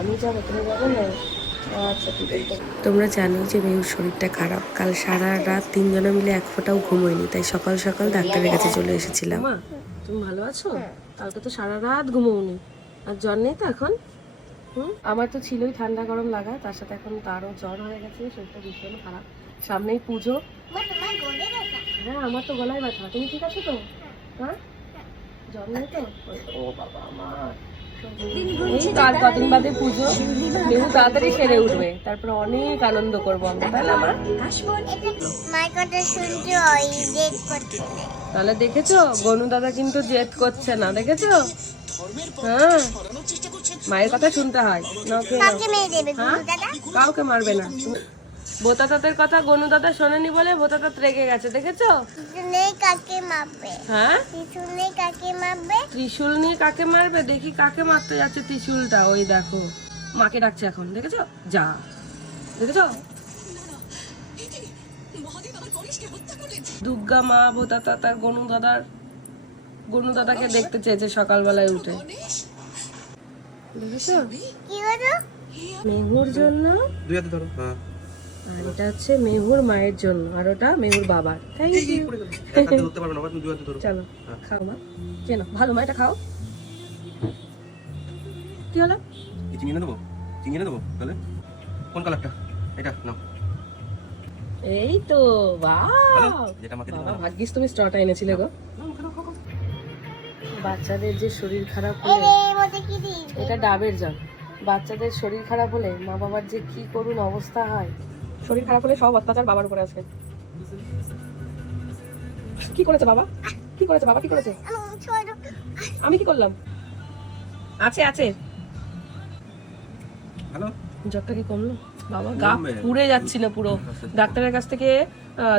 আমি যাবো, তুমি যাবো না? আচ্ছা ঠিক আছে। তোমরা জানো যে মেহুর শরীরটা খারাপ, কাল সারা রাত তিনজনে মিলে এক ফোঁটাও ঘুমোয়নি, তাই সকাল সকাল ডাক্তারের কাছে চলে এসেছিলাম। মা তুমি ভালো আছো? কালকে তো সারা রাত ঘুমোওনি, আর জ্বর নেই তো এখন? আমার তো ছিলই ঠান্ডা গরম লাগা, তার সাথে এখন তারও জ্বর হয়ে গেছে, শরীরটা ভীষণ খারাপ। সামনেই পুজো। হ্যাঁ আমার তো গলায় ব্যথা। তুমি ঠিক আছো তো? হ্যাঁ জ্বর নেই তো? ও বাবা আমার এই তো আর কদিন বাদে পুজো, মেহু তাড়াতাড়ি সেরে উঠবে, তারপরে অনেক আনন্দ করবো আমরা, তাই না মা? তাহলে দেখেছো গনু দাদা কিন্তু জেদ করছে না, দেখেছো? হ্যাঁ মায়ের কথা শুনতে হয়। হ্যাঁ কাউকে মারবে না। বোতা তাতের কথা গনু দাদা শোনেনি বলে বোতা তাত রেগে গেছে, দেখেছো? হ্যাঁ ত্রিশূল নিয়ে কাকে মারবে? দেখি কাকে মারতে যাচ্ছে ত্রিশূলটা, ওই দেখো মাকে ডাকছে এখন, দেখেছো? যা দেখেছো দুর্গা মা বোতা তাত আর গনু দাদাকে দেখতে চেয়েছে সকালবেলায় উঠে, দেখেছো? মেহুর জন্য, আর এটা হচ্ছে মেহুর মায়ের জন্য, আর ওটা মেহুর বাবার। Thank you. চলো খাও মা, কেন ভালো মা, এটা খাও। কি হলো? চিনি এনে দেবো, চিনি এনে দেবো তাহলে। কোন কালারটা? এটা নাও। এই তো বাহ, যেটা আমাকে বাবা ভাগ্যিস তুমি স্ট্রটা এনেছিলে গো। বাচ্চাদের যে শরীর খারাপ হলে, এটা ডাবের জল, বাচ্চাদের শরীর খারাপ হলে মা বাবার যে কি করুণ অবস্থা হয়। শরীর খারাপ হলে সব অত্যাচার বাবার উপরে আছে। কি করেছে বাবা? কি করেছে বাবা? কি করেছে? আমি কি করলাম? আছে আছে। হ্যালো, জ্বরটা কি কমলো? বাবা গা পুড়ে যাচ্ছিল পুরো। ডাক্তারের কাছ থেকে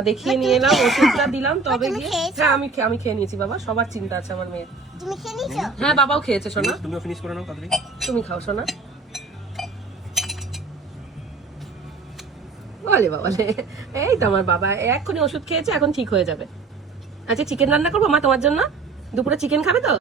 দেখিয়ে নিয়ে এলাম, ওষুধটা দিলাম, তবে গিয়ে হ্যাঁ আমি খেয়ে নিয়েছি বাবা। সবার চিন্তা আছে আমার মেয়ের। হ্যাঁ বাবাও খেয়েছে সোনা। তুমিও ফিনিশ করে নাও তাড়াতাড়ি। তুমি খাও সোনা। বলে বাবা এই তো আমার বাবা এক্ষুনি ওষুধ খেয়েছে, এখন ঠিক হয়ে যাবে। আচ্ছা চিকেন রান্না করবো মা তোমার জন্য, দুপুরে চিকেন খাবে তো?